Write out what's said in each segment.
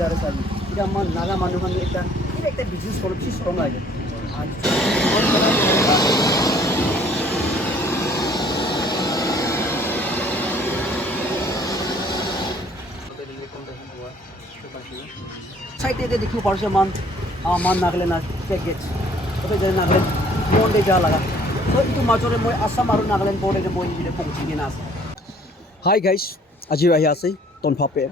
যারা চাবি এটা আমার নাগা মানুষ একটা বিজনেস করো বেশি শ্রম লাগে আর সাইডে দেখিও পারছে মান নাগলে না চেক ওটা যে নাগলেন মন্ডে যা লাগা তো এইটো মাজৰে মই আসাম আৰু নাগালেণ্ড বৰ্ডাৰে মই ইপিনে পहुঁচি কিনে আছে হাই গাইজ আজি আহি আছে তনফাপে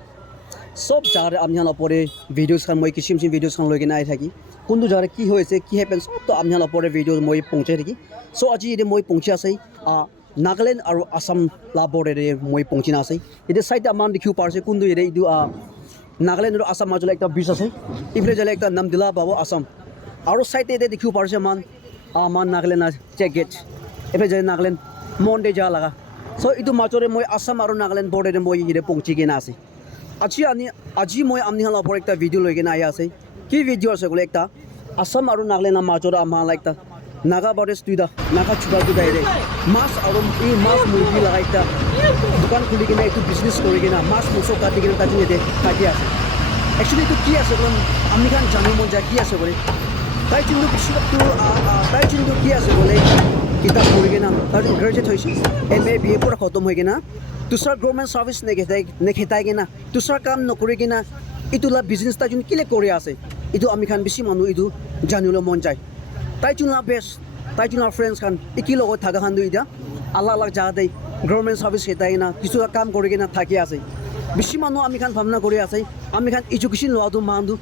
সব জায়গায় আমি পরে ভিডিওস খান মই কিসিম ভিডিওস খান লৈ কিনে আহি থাকি কোনটো জায়গায় কি হয়েছে কি হেপেন সব তো আমি পরে ভিডিও মই পৌঁছাই থাকি সো আজি এতিয়া মই পৌঁছি আছে নাগালেণ্ড আৰু আসাম লা বৰ্ডাৰে মই পৌঁছি না আছে এতিয়া চাইডে আমাৰ দেখিব পাৰিছে কোনটো এতিয়া এইটো নাগালেণ্ড আৰু আসাম মাজলৈ একটা ব্ৰিজ আছে ইফালে যালে একটা নামদিলা পাব আসাম আৰু চাইডে এতিয়া দেখিব পাৰিছে মান নাগালেণ্ড চেক গেট এফালে যাই নাগালেণ্ড মন্ডে যা লাগা সো এইটো মাজৰে মই আসাম আৰু নাগালেণ্ড বৰ্ডাৰে মই এতিয়া পৌঁছি কিনে আছে আজি মই আমনি হালৰ একটা ভিডিও লৈ কিনে আহি আছে কি ভিডিও আছে বোলে একটা আসাম আৰু নাগালেণ্ডৰ মাজৰ আমাৰ একটা নাগা বৰ্ডাৰ দুইটা নাগা চুকা দুটাইৰে মাছ আৰু এই মাছ মুৰ্গী লগাই একটা দোকান খুলি কিনে এইটো বিজনেছ কৰি কিনে মাছ মাংস কাটি কিনে তাত ইয়াতে কাটি আছে একচুৱেলি এইটো কি আছে বোলে আমি খান জানিব মন যায় কি আছে বোলে তাই কিন্তু বেছিভাগটো তাই কিন্তু কি আছে বোলে কিতাপ পঢ়ি কিনে তাৰপিছত গ্ৰেজুৱেট হৈছে MA BA পুৰা খতম হৈ কিনে দুসৰা গভৰ্নমেন্ট সাৰ্ভিস নেখেতাই কিনা দুসৰা কাম নকৰি কিনা ইটোলা বিজনেস তাই যোন কিলে কৰি আছে ইটো আমি খান বেছি মানুহ ইটো জানিবলৈ মন যায় তাই যোন বেষ্ট তাই যোন ফ্ৰেণ্ডছ খান কি লগত থাকা খান এতিয়া আলাগ জাগাতে গভৰ্নমেন্ট সাৰ্ভিস খেতাই কিনা কিছু কাম কৰি কিনা থাকি আছে বেছি মানুহ আমি খান ভাবনা কৰি আছে আমি খান এডুকেশ্যন লোৱাটো মানুহ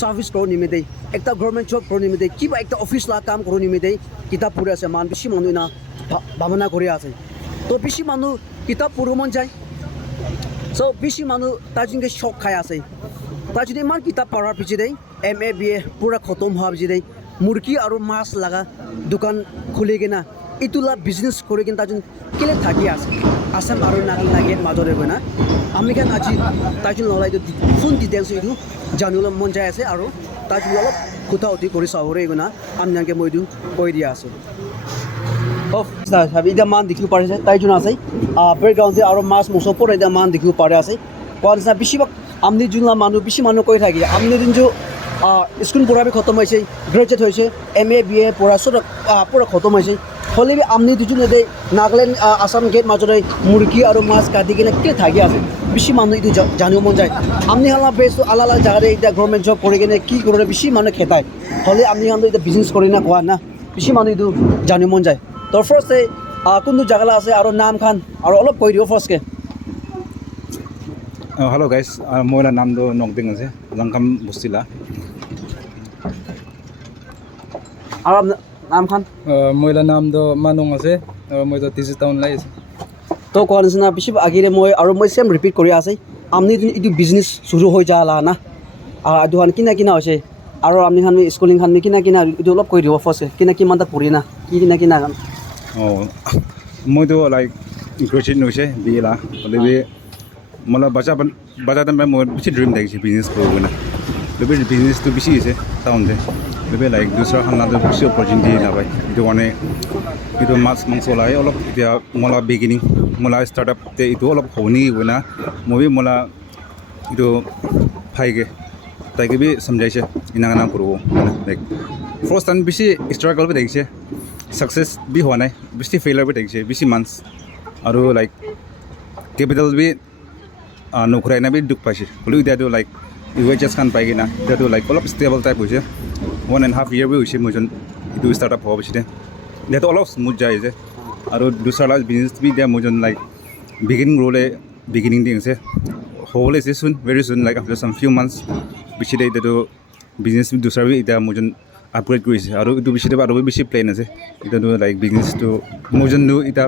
সাৰ্ভিস কৰোঁ নিমিতে একটা গভৰ্নমেন্ট জব কৰোঁ নিমিতে কিবা একটা অফিস লা কাম কৰোঁ নিমিতে কিতাপ পঢ়ি আছে মান বেছি মানুহ না ভাবনা কৰি আছে তো বেছি মানুহ কিতাপ পঢ়িব মন যায় সো বেছি মানুহ তাৰ যোনকে শখ খাই আছে তাৰ যদি ইমান কিতাপ পঢ়াৰ পিছতে MA BA পুৰা খতম হোৱাৰ পিছতে মুৰ্গী আৰু মাছ লগা দোকান খুলি কিনা ইটোলা বিজনেছ কৰি কিনে তাৰ যোন কেলে থাকি আছে আসাম আৰু নাগালেণ্ড মাজৰে গৈ না আমি খান আজি তাৰ যোন লগাইটো ফুল ডিটেইলছ এইটো জানিবলৈ মন যায় আছে আৰু তাৰ যোন অলপ কথা উঠি কৰি চাবলৈ গৈ না আমি নাকে মই এইটো কৈ দিয়া আছোঁ এতিয়া মান দেখিব পাৰিছে তাই যোন আছে বেকগ্ৰাউণ্ডে আৰু মাছ মছৰ পৰা এতিয়া মান দেখিব পাৰে আছে কোৱা নিচিনা বেছিভাগ আমনি যোন মানুহ বেছি মানুহ কৈ থাকে আমনি যোন স্কুল পঢ়া খতম হৈছে গ্ৰেজুৱেট হৈছে MA BA পঢ়া চব পুৰা খতম হৈছে হ'লে আমনি দুজন এতিয়া নাগালেণ্ড আসাম গেট মাজতে মুৰ্গী আৰু মাছ কাটি কিনে কেলে থাকি আছে বেছি মানুহ এইটো জানিব মন যায় আমনি হালা বেছটো আলাগ জাগাতে এতিয়া গভৰ্ণমেণ্ট জব কৰি কিনে কি কৰে বেছি মানুহ খেতাই হ'লে আমনি হালো এতিয়া বিজনেছ কৰি না কোৱা না বেছি মানুহ এইটো জানিব মন যায় তো ফাৰ্ষ্টে কোনটো জাগালা আছে আৰু নাম খান আৰু অলপ কৈ দিওঁ ফাৰ্ষ্টকে হেল্ল' গাইজ মোৰ নামটো নকদিং আছে জংকাম বস্তিলা আৰু নাম খান মোৰ নামটো মানুহ আছে আৰু মই তিজি টাউন লাই আছে তো কোৱা নিচিনা বেছি আগেৰে মই চেম ৰিপিট কৰি আছে আমনি এইটো বিজনেছ চুৰু হৈ যালা না আৰু এইটো কিনা হৈছে আৰু আমি খান স্কুলিং খান কিনা এইটো অলপ কৈ দিব ফাৰ্ষ্টে কিমান তাত পঢ়ি না কিনা খান মইতো লাইক গ্ৰেজুৱেট হৈছে BA লা হ'লে मला বাজা টাইম মোৰ বেছি ড্ৰিম থাকিছে বিজনেছ কৰিব না লবে বিজনেছটো বেছি হৈছে টাউনতে লবে লাইক দুসৰা খানাটো বেছি অপৰচুনিটি নাপায় এইটো কাৰণে এইটো মাছ মাংস লাগে অলপ এতিয়া মলা বিগিনিং মলা ষ্টাৰ্টআপতে এইটো অলপ হ'নি গৈ না মই মলা এইটো ফাইগে তাইকে বি সমজাইছে ইনাগানা কৰিব লাইক ফাৰ্ষ্ট টাইম বেছি ষ্ট্ৰাগল বি দেখিছে সাকসেস বি হোৱা নাই বেছি ফেইলাৰ বি দেখিছে বেছি মান্থ আৰু লাইক কেপিটেল বি নঘূৰাই না বি দুখ পাইছে হ'লেও এতিয়াতো লাইক UHS খান পাই কিনা এতিয়াতো লাইক অলপ ষ্টেবল টাইপ হৈছে 1.5 year বি হৈছে মইজন এইটো ষ্টাৰ্টআপ হোৱাৰ পিছতে এতিয়াতো অলপ স্মুথ যায় যে আৰু দুসৰা বিজনেছ বি এতিয়া মইজন লাইক বিগিনিং দি আছে হ'বলৈ আছে চুন ভেৰি চুন লাইক আফটাৰ চাম ফিউ মান্থছ পিছতে এতিয়াতো বিজনেছ দুসৰা বি এতিয়া মইজন আপগ্ৰেড কৰিছে আৰু এইটো পিছতে আৰু বেছি প্লেন আছে এতিয়াতো লাইক বিজনেছটো মইজনটো এতিয়া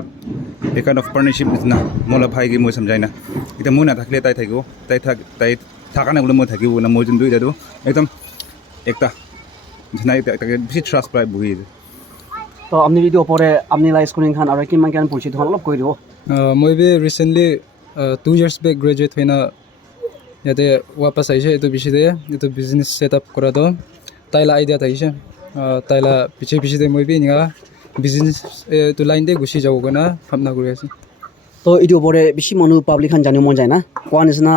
এই কাইণ্ড অফ পাৰ্টনাৰশ্বিপ নিচিনা মোলা ভাইকে মই সমজাই না এতিয়া মই নাথাকিলে তাই থাকিব তাই থাকা নাই বোলে মই থাকিব না মই যোনটো এতিয়াতো একদম একটা নিচিনা তাকে বেছি ট্ৰাষ্ট পাই বহি আছে তো আপুনি যদি ওপৰে আপুনি লাই স্কুলিং খান আৰু কিমান পঢ়িছে তোমাক অলপ কৈ দিব মই বি ৰিচেণ্টলি 2 years বেক গ্ৰেজুৱেট হৈ না ইয়াতে ৱাপাছ আহিছে এইটো পিছতে এইটো বিজনেছ ছেটআপ কৰাটো তাইলা আইডিয়া থাকিছে তাইলা পিছে মই বি এনেকুৱা বিজনেছ এইটো লাইনতে গুচি যাব না ভাবনা কৰি আছে তো এইটো ওপৰে বেছি মানুহ পাব্লিক খান জানিব মন যায় না কোৱা নিচিনা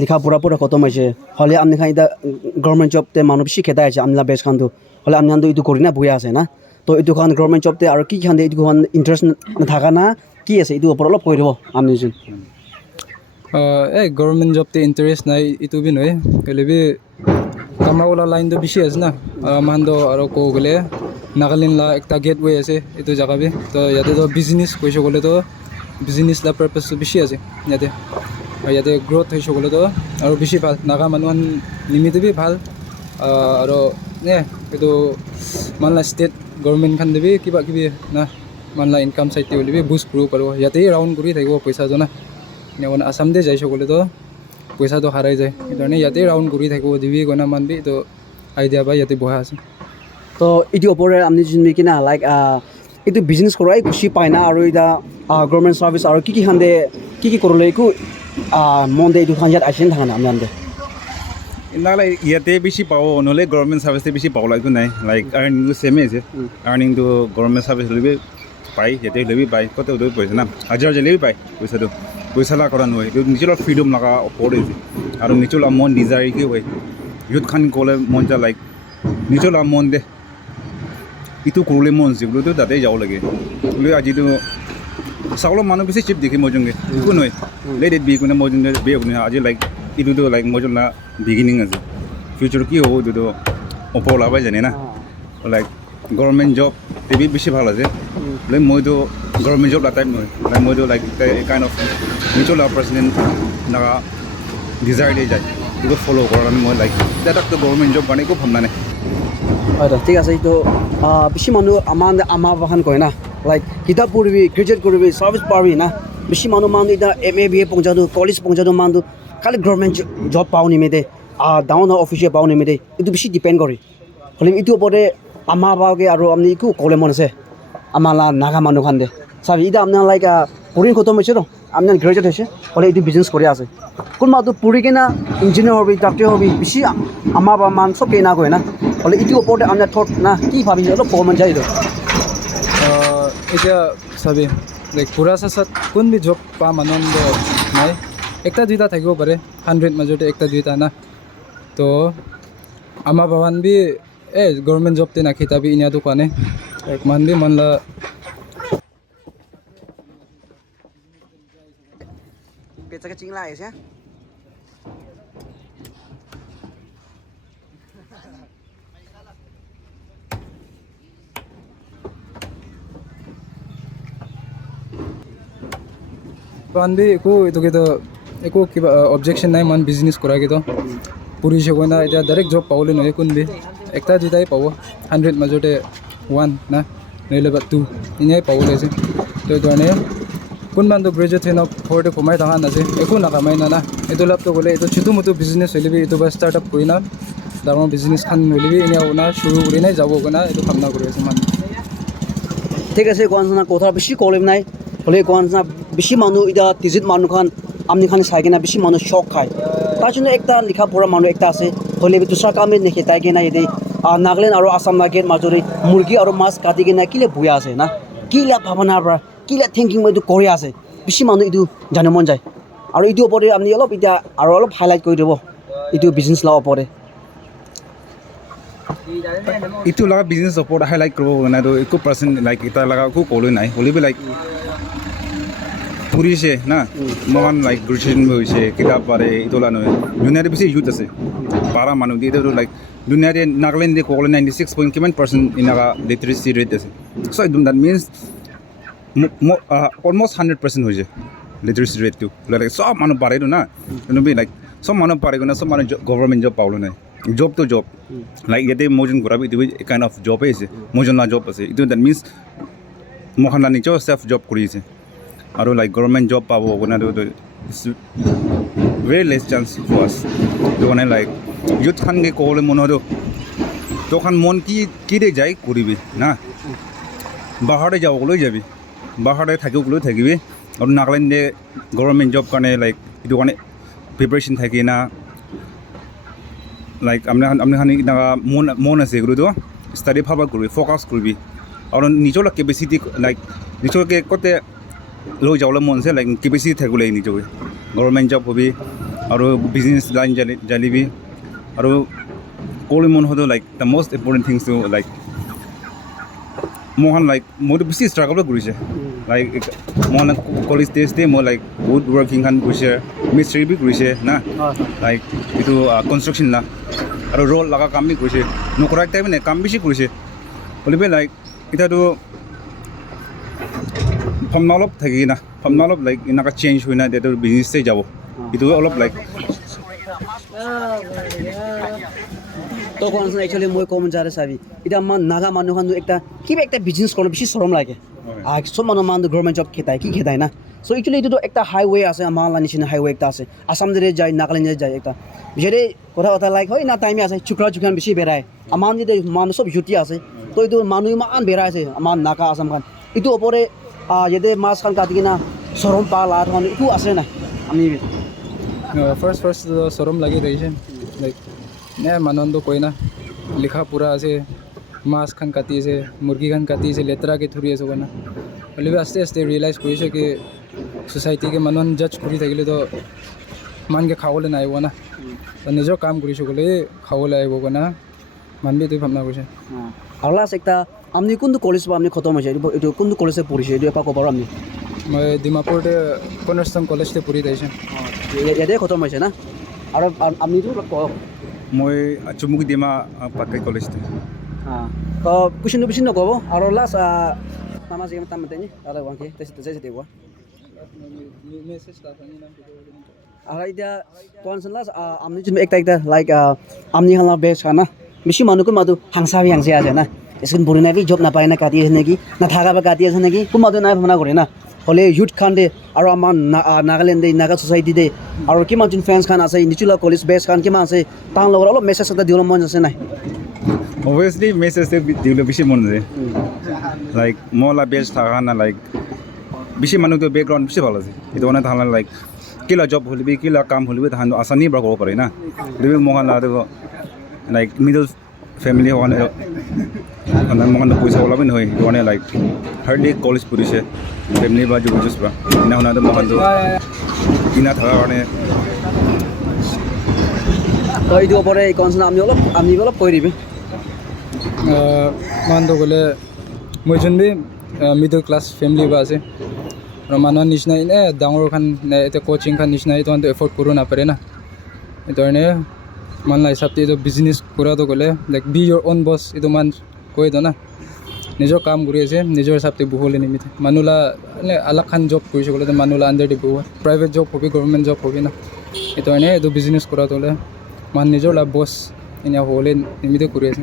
লিখা পড়া খতম হয়েছে হলে আপনি খান এটা গভর্নমেন্ট জবতে মানুষ বেশি খেতা আছে আমলা বেশ খান হলে আপনি খান এইটো করি না বইয়া আছে না তো এইটো খান গভর্নমেন্ট জবতে আর কি খান এইটো খান ইন্টারেস্ট নাথাকা না কি আছে এইটো ওপৰত অলপ কৈ দিব আপনি যেন এই গভৰ্নমেণ্ট জবতে ইণ্টাৰেষ্ট নাই এইটো বি নহয় কেলে বি কামাওলা লাইনটো বেছি আছে না আমাৰতো আৰু ক'ব গ'লে নাগালেণ্ড একটা গেটৱে আছে এইটো জেগা বি তো ইয়াতেতো বিজনেছ কৈছোঁ গ'লেতো বিজনেছ লা পাৰ্পাছটো বেছি আছে ইয়াতে ইয়াতে গ্ৰ'থ হৈছোঁ গ'লেতো আৰু বেছি ভাল নাগা মানুহখন নিমিত্তে বি ভাল আৰু এইটো মানলা ষ্টেট গভৰ্নমেণ্ট খান দিবি কিবা কিবি না মানলা ইনকাম চাইডে বুলিবি বুষ্ট কৰিব পাৰিব ইয়াতেই ৰাউণ্ড কৰি থাকিব পইচাটো না মানে আসামতে যাইছোঁ গ'লেতো পইচাটো হাৰাই যায় সেইকাৰণে ইয়াতেই ৰাউণ্ড কৰি থাকিব দিবি গণা মানবি তো আইডিয়া পাই ইয়াতে বহা আছে তো এইটো ওপৰে আপনি যোনবি কিনা লাইক এইটো বিজনেছ কৰাই খুচি পায় না আৰু এতিয়া গভৰ্নমেণ্ট চাৰ্ভিচ আৰু কি খান্দে কি কৰিলে একো মন দে এইটো খান ইয়াত আহিছে থাকা না আপনি আনতে নাহলে ইয়াতে বেছি পাব নহ'লে গভৰ্ণমেণ্ট চাৰ্ভিচতে বেছি পাব লাগতো নাই লাইক আৰ্নিংটো ছেমে আছে আৰ্নিংটো গভৰ্ণমেণ্ট চাৰ্ভিচ হ'লেবি পায় ইয়াতে হ'লেবি পায় কত হ'লেও পইচা না হাজাৰ হ'লেবি পায় পইচা লা কৰা নহয় এইটো নিজৰ ফ্ৰীডম লগা ওপৰত আছে আৰু নিজৰ মন ডিজায়াৰ কি হয় ইউথ খান ক'লে মন যা লাইক নিজৰ মন দে ইটো কৰিলে মন আছে বোলোতো তাতে যাব লাগে বোলে আজিতো চাউলৰ মানুহ বেছি চিপ দেখি মই যোনকে একো নহয় লেট ইট বি কোনে মই যোনকে বে কোনে আজি লাইক এইটোতো লাইক মই যোন বিগিনিং আছে ফিউচাৰ কি হ'ব এইটোতো ওপৰ ওলাবাই জানে না লাইক গভৰ্ণমেণ্ট জব টিভি বেছি ভাল আছে লাইক মইতো গভৰ্ণমেণ্ট জব টাইপ নহয় লাইক মইতো লাইক কাইণ্ড অফ নিজৰ প্ৰেচিডেণ্ট নাগা ডিজায়াৰ দিয়ে যায় এইটো ফ'ল' কৰাৰ কাৰণে মই লাইক এতিয়া তাকতো গভৰ্ণমেণ্ট জব কাৰণে একো ভাবনা নাই হয় ঠিক আছে এইটো বেছি মানুহ আমাৰ বাখান কয় না লাইক কিতাপ পঢ়িবি গ্ৰেজুৱেট কৰিবি চাৰ্ভিচ পাবি না বেছি মানুহ এতিয়া MA BA পঞ্চায়তো কলেজ পঞ্চায়তো মানুহ খালি গভৰ্ণমেণ্ট জব পাওঁ নিমিতে ডাঙৰ অফিচিয়েল পাওঁ নিমিতে এইটো বেছি ডিপেণ্ড কৰে হ'লে এইটো ওপৰতে আমাৰ বাকে আৰু আপুনি একো ক'লে মন আছে আমাৰ নাগা মানুহ খান দে চাবি এতিয়া আপোনাৰ লাইক পঢ়ি খতম হৈছে ন আপোনাৰ গ্ৰেজুৱেট হৈছে হ'লে এইটো বিজনেছ কৰি আছে কোনোবাটো পঢ়ি কিনা ইঞ্জিনিয়াৰ হ'বি ডাক্তৰ হ'বি বেছি আমাৰ বা মান চব কেনা কয় না হ'লে এইটো ওপৰতে আপোনাৰ থট না কি ভাবিছে অলপ ক'ব মন যায় এইটো এতিয়া চাবি লাইক পুৰা চাচাত কোন বি জব পা মানুহ নাই একটা দুইটা থাকিব পাৰে 100 মাজতে একটা দুইটা না তো আমাৰ বাবান বি গভৰ্ণমেণ্ট জবতে নাখিতাবি ইনাটো কোৱা নাই মান বি মানলা পেচাকে চিংলা আহিছে পানবি একো এইটোকেতো একো কিবা অবজেকশ্যন নাই মান বিজনেছ কৰাকেতো পুলিচে কয় না এতিয়া ডাইৰেক্ট জব পাবলৈ নহয় কোনবি একটা দুটাই পাব 100 মাজতে 1 না নহ'লে বা 2 এনেই পাবলৈ আছে তো এইকাৰণে কোনবানটো গ্ৰেজুৱেট হৈ ঘৰতে সোমাই থকা নাছে একো নাকামাই না এইটো লাভটো গ'লে এইটো ছোটো মোটো বিজনেছ হ'লেবি এইটো বা ষ্টাৰ্ট আপ কৰি না ডাঙৰ বিজনেছ খান হ'লেবি এনেই না শুৰু কৰি নাই যাব না এইটো ভাবনা কৰি আছে মানুহ ঠিক আছে কোৱা নিচিনা কথা বেছি ক'লে নাই হ'লে কোৱা নিচিনা বেছি মানুহ এতিয়া টিজিত মানুহখন আপনি খান চাই কিনে বেছি মানুহ চক খায় তাৰ জন্য একটা লিখা পঢ়া মানুহ একটা আছে হ'লে দুসৰা কামে নেখেতাই কিনে এতিয়া নাগালেণ্ড আৰু আসাম নাগেৰ মাজৰে মুৰ্গী আৰু মাছ কাটি কিনে কিলে বহি আছে না কিলা ভাৱনাৰ পৰা কিলা থিংকিং মই এইটো কৰি আছে বেছি মানুহ এইটো জানিব মন যায় আৰু এইটো ওপৰতে আপুনি অলপ এতিয়া আৰু অলপ হাইলাইট কৰি দিব এইটো বিজনেছ লোৱাৰ ওপৰতে এইটো লগা বিজনেছ ওপৰত হাইলাইট কৰিব নাই তো একো পাৰ্চেণ্ট লাইক এটা লগা একো ক'লৈ নাই হ'লেবি লাইক ফুৰিছে না মহান লাইক গ্ৰেজুৱেশ্যন হৈছে কিতাপ পাৰে এইটো লা নহয় দুনিয়াতে বেছি ইউথ আছে পাৰা মানুহ এইটো লাইক দুনিয়াতে নাগালেণ্ডে ক'বলৈ 96 কিমান পাৰ্চেণ্ট এনেকুৱা লিটাৰেচি ৰেট আছে চ' দেট মিনছ অলমষ্ট 100% হৈছে লিটাৰেচি ৰেটটো লাইক চব মানুহ পাৰেতো না কিন্তু লাইক চব মানুহ পাৰে না চব মানুহ গভৰ্ণমেণ্ট জব পাবলৈ নাই জব তো জব লাইক ইয়াতে মই যোন ঘূৰাবি এইটো কাইণ্ড অফ জবেই আছে মই যোন জব আছে এইটো দেট মিনছ মহান নিজৰ চেল্ফ জব কৰি আছে আৰু লাইক গভৰ্ণমেণ্ট জব পাব আপোনাৰতো ভেৰি লেছ চান্স ফৰ আছ তো মানে লাইক ইউথ খানকে ক'বলৈ মন হয়তো তোখান মন কি দে যায় কৰিবি না বাহিৰতে যাবলৈ যাবি বাহিৰতে থাকিবলৈ থাকিবি আৰু নাগালেণ্ডে গভৰ্ণমেণ্ট জব কাৰণে লাইক এইটো কাৰণে প্ৰিপাৰেশ্যন থাকে না লাইক আপুনি মন আছে এইটোতো ষ্টাডি ভাল কৰিবি ফ'কাছ কৰিবি আৰু নিজৰ কেপাচিটি লাইক নিজকে কতে লৈ যাবলৈ মন আছে লাইক কেপাচিটি থাকিব লাগে নিজকে গভৰ্ণমেণ্ট জব হ'বি আৰু বিজনেছ লাইন জালিবি আৰু ক'লে মন হ'লেও like the most important things to like মহান লাইক মইতো বেছি ষ্ট্ৰাগলো কৰিছে লাইক মহান কলেজ টেষ্টে মই লাইক বহুত ৱৰ্কিং খান কৰিছে মিস্ত্ৰী বি কৰিছে না লাইক এইটো কনষ্ট্ৰাকশ্যন না আৰু ৰ'ল লগা কাম বি কৰিছে নকৰা টাইম নাই কাম বেছি কৰিছে হ'লেবি লাইক এতিয়াতো ভাৱনা অলপ থাকি না ভাৱনা অলপ লাইক এনেকুৱা চেঞ্জ হৈ না এতিয়াতো বিজনেছেই যাব এইটো অলপ লাইক তখন একচুৱেলি মই ক'ম যাৰে চাবি এতিয়া আমাৰ নাগা মানুহখনো কিবা একটা বিজনেছ কৰোঁ বেছি চৰম লাগে চব মানুহ গভৰ্ণমেণ্ট জব খেতাই কি খেতাই না চ' একচুৱেলি এইটোতো একটা হাইৱে আছে আমাৰ নিচিনা হাইৱে একটা আছে আসামে যায় নাগালেণ্ডে যায় একটা বিশেষে কথা লাইক হয় না টাইমে আছে চুকৰান বেছি বেৰায় আমাৰ যদি মানুহ চব জুতি আছে তো এইটো মানুহ ইমান বেৰাই আছে আমাৰ নাগা আসামখন এইটো ওপৰে ইয়াতে মাছখন কাটি কিনা চৰম পা লাট এইটো আছে না আমি ফাৰ্ষ্ট চৰম লাগি ৰহিছে লাইক মানুহটো কয় না লিখা পুৰা আছে মাছ খান কাটি আছে মুৰ্গী খান কাটি আছে লেতেৰাকৈ ধৰি আছে কয় না হ'লেও আস্তে আস্তে ৰিয়েলাইজ কৰিছে কি ছ'চাইটিকে মানুহ জাজ কৰি থাকিলেতো মানুহকে খাবলৈ নাহিব না নিজৰ কাম কৰিছোঁ ক'লে খাবলৈ আহিব কয় না মানুহে এইটো ভাৱনা কৰিছে আৰু লাষ্ট একটা আপুনি কোনটো কলেজ বা আপুনি খতম হৈছে এইটো কোনটো কলেজে পঢ়িছে এইটো এপাক ক'ব পাৰোঁ আপুনি মই ডিমাপুৰতে কৰ্ণাৰষ্টন কলেজতে পঢ়ি আহিছোঁ ইয়াতে খতম হৈছে না আৰু আপুনিতো কওক মই চুমুকি ডিমা পাটকাই কলেজতে তো কুৱেশ্যনটো বেছি নক'ব আৰু লাষ্ট নামা জিগাম তাম মাতে আৰু ওৱানকে তেছে দেৱা আৰু এতিয়া কোৱাচোন লাষ্ট আপুনি যোনটো একটা লাইক আপুনি খানা বেষ্ট খানা বেছি মানুহকো মাতো হাংসা আছে না এসকিন বড়ি নাই জব নাপায় না কাটি আছে নাকি না থাকা বা কাটি আছে নাকি কোনোবাটো নাই ভাৱনা কৰে না হ'লে ইউথ খান দে আৰু আমাৰ নাগালেণ্ডে নাগা ছ'চাইটি দে আৰু কিমান যোন ফ্ৰেণ্ডছ খান আছে নিচুলা কলেজ বেষ্ট খান কিমান আছে তাৰ লগত অলপ মেছেজ এটা দিবলৈ মন আছে নাই অবভিয়াছলি মেছেজটো দিবলৈ বেছি মন যায় লাইক মলা বেষ্ট থকা না লাইক বেছি মানুহটো বেকগ্ৰাউণ্ড বেছি ভাল আছে এইটো মানে তাহাঁতে লাইক কিলা জব হ'লেবি কিলা কাম হ'লেবি তাহাঁতে আচানিৰ পৰা ক'ব পাৰে না সেইটো মহান লাইক মিডল ফেমিলি হোৱা মহান পইচা ওলাবি নহয় সেইটো কাৰণে লাইক হাৰ্ডলি কলেজ পঢ়িছে ফেমিলি বা জুজুছ পৰা কিনা শুনাটো মহানটো কিনা থকাৰ কাৰণে এইটো ওপৰে কনচোন আমি অলপ কৈ দিবি মানুহটো গ'লে মই যোনবি মিডল ক্লাছ ফেমিলি বা আছে আৰু মানুহৰ নিচিনা এনে ডাঙৰ খান এতিয়া কোচিং খান নিচিনা এইটো এফৰ্ড কৰিব নাপাৰে না সেইটো কাৰণে মানুহ হিচাপতে এইটো বিজনেছ কৰাটো গ'লে লাইক বি ইয়ৰ অ'ন বছ এইটো মান কৈ দিওঁ না নিজৰ কাম কৰি আছে নিজৰ হিচাপতে বহুলে নিমিতে মানুহলা মানে অলপ খান জব কৰিছে গ'লে মানুহলা আণ্ডাৰ দি বহু প্ৰাইভেট জব হ'বি গভৰ্ণমেণ্ট জব হ'বি না সেইটো কাৰণে এইটো বিজনেছ কৰাটো হ'লে মানুহ নিজৰ লাভ বছ এনে হ'লে নিমিতে কৰি আছে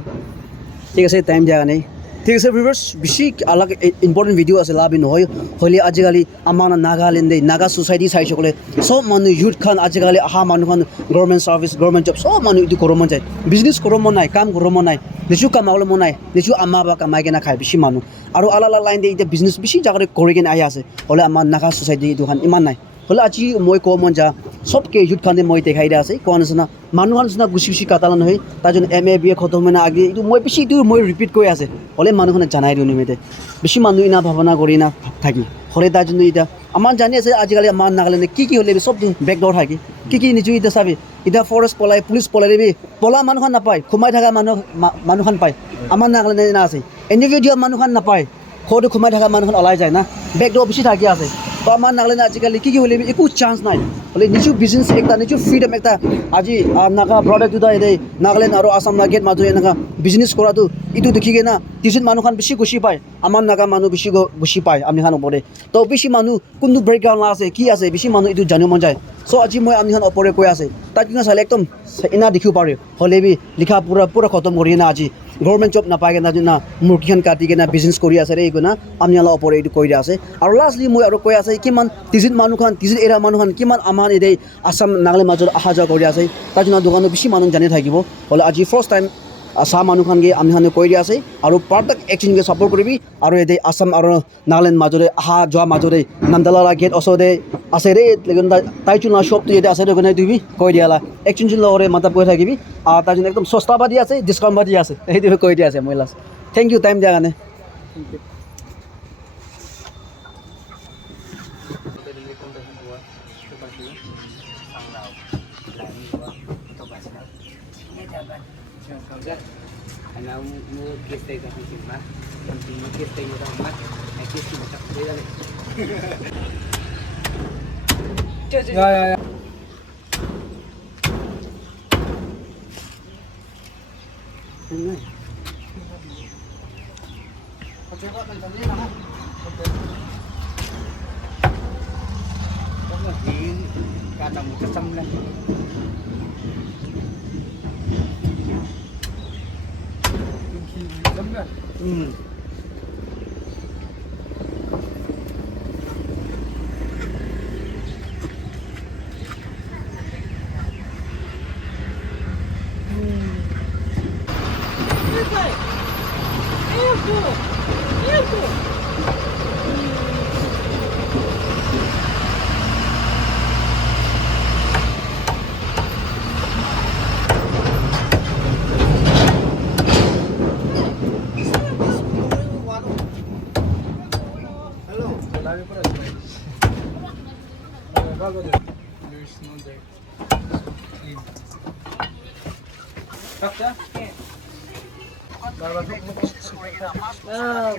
ঠিক আছে টাইম দিয়া নাই ঠিক আছে ভিউৱাৰ্ছ বেছি অলপ ইম্পৰ্টেণ্ট ভিডিঅ' আছে লাভি নহয় হ'লে আজিকালি আমাৰ নাগালেণ্ডে নাগা ছ'চাইটি চাইছে ক'লে চব মানুহ ইউথ খান আজিকালি অহা মানুহখন গভৰ্ণমেণ্ট ছাৰ্ভিচ গভৰ্ণমেণ্ট জব চব মানুহ এইটো কৰিব মন যায় বিজনেছ কৰিব মন নাই কাম কৰিব মন নাই নিচু কামাবলৈ মন নাই নিচু আমাৰ বা কামাই কিনে খায় বেছি মানুহ আৰু আলাদা লাইন দিয়ে এতিয়া বিজনেছ বেছি জেগাতে কৰি কিনে আহি আছে হ'লে আমাৰ নাগা ছ'চাইটি এইটোখন ইমান নাই হ'লে আজি মই ক'ব মন যা চবকে ইউথ খানে মই দেখাই দিয়া আছে কোৱা নিচিনা মানুহৰ নিচিনা গুচি কাটালা নহয় তাৰজন MA BA খতম মানে আগে এইটো মই বেছি এইটো মই ৰিপিট কৰি আছে হ'লে মানুহখনে জানাই দিওঁ নিমিতে বেছি মানুহ ইনা ভাৱনা কৰি না থাকি হ'লে তাৰজন এতিয়া আমাৰ জানি আছে আজিকালি আমাৰ নাগালেণ্ডে কি হ'লে চব বেকডৰ থাকি কি নিচু এতিয়া চাবি এতিয়া ফৰেষ্ট পলাই পুলিচ পলাই দিবি পলা মানুহখন নাপায় সোমাই থকা মানুহখন পায় আমাৰ নাগালেণ্ডে না আছে ইণ্ডিভিজুৱেল মানুহখন নাপায় সৰুটো সোমাই থকা মানুহখন ওলাই যায় না বেকডৰ বেছি থাকি আছে তো আমাৰ নাগালেণ্ডে আজিকালি কি হ'লে একো চান্স নাই হ'লে নিচু বিজনেছ একটা নিচু ফ্ৰীডম একটা আজি নাগা ব্ৰডাৰ দুটা এদে নাগালেণ্ড আৰু আসাম গেট মাজত এনেকুৱা বিজনেছ কৰাটো এইটো দেখি কিনে টিউশ্যন মানুহখন বেছি গুচি পায় আমাৰ নাগা মানুহ বেছি গুচি পায় আমিখন ওপৰে তো বেছি মানুহ কোনটো বেকগ্ৰাউণ্ড আছে কি আছে বেছি মানুহ এইটো জানিব মন যায় চ' আজি মই আমিখন ওপৰে কৈ আছে তাত কিনে চালে একদম এনা দেখিব পাৰে হ'লে বি লিখা পুৰা খতম কৰি কিনে আজি গভৰ্ণমেণ্ট জব নাপাই কিনে না মুৰ্গীখন কাটি কিনে বিজনেছ কৰি আছে এই কিনা আমি অলপ ওপৰে এইটো কৈ দিয়া আছে আৰু লাষ্টলি মই আৰু কৈ আছে কিমান টিজিত মানুহখন টিজিত এৰা মানুহখন কিমান আমাৰ এই আসাম নাগালেণ্ড মাজত অহা যোৱা কৰি আছে তাৰ দোকানত বেছি মানুহ জানি থাকিব হ'লে আজি ফাৰ্ষ্ট টাইম চাহ মানুহখনকে আমিখনে কৈ দিয়া আছে আৰু পাৰ্টক একচুৱেলিকে ছাপোৰ্ট কৰিবি আৰু এই আসাম আৰু নাগালেণ্ড মাজতে অহা যোৱা মাজতে নামদালা গেট ওচৰতে আছে ৰে তাই চুনা শ্বপটো ইয়াতে আছে ৰে তুমি কৈ দিয়ালা একচুৱেলি লগৰে মাতা কৈ থাকিবি আৰু তাৰ একদম সস্তা বা দি আছে ডিছকাউণ্ট বা দি আছে সেইটো কৈ দিয়া আছে মই লাষ্ট থেংক ইউ টাইম দিয়াৰ কাৰণে Ano mo kiss tayo sa simba? Ang kiss tayo sa simba? Ay kiss mo sa kuya dali. 야야야. Ano? Pagkakot ng dali na ha. Hindi kada mo kasamlan. Hmm. There's no dirt. Clean. Kakya? Ah,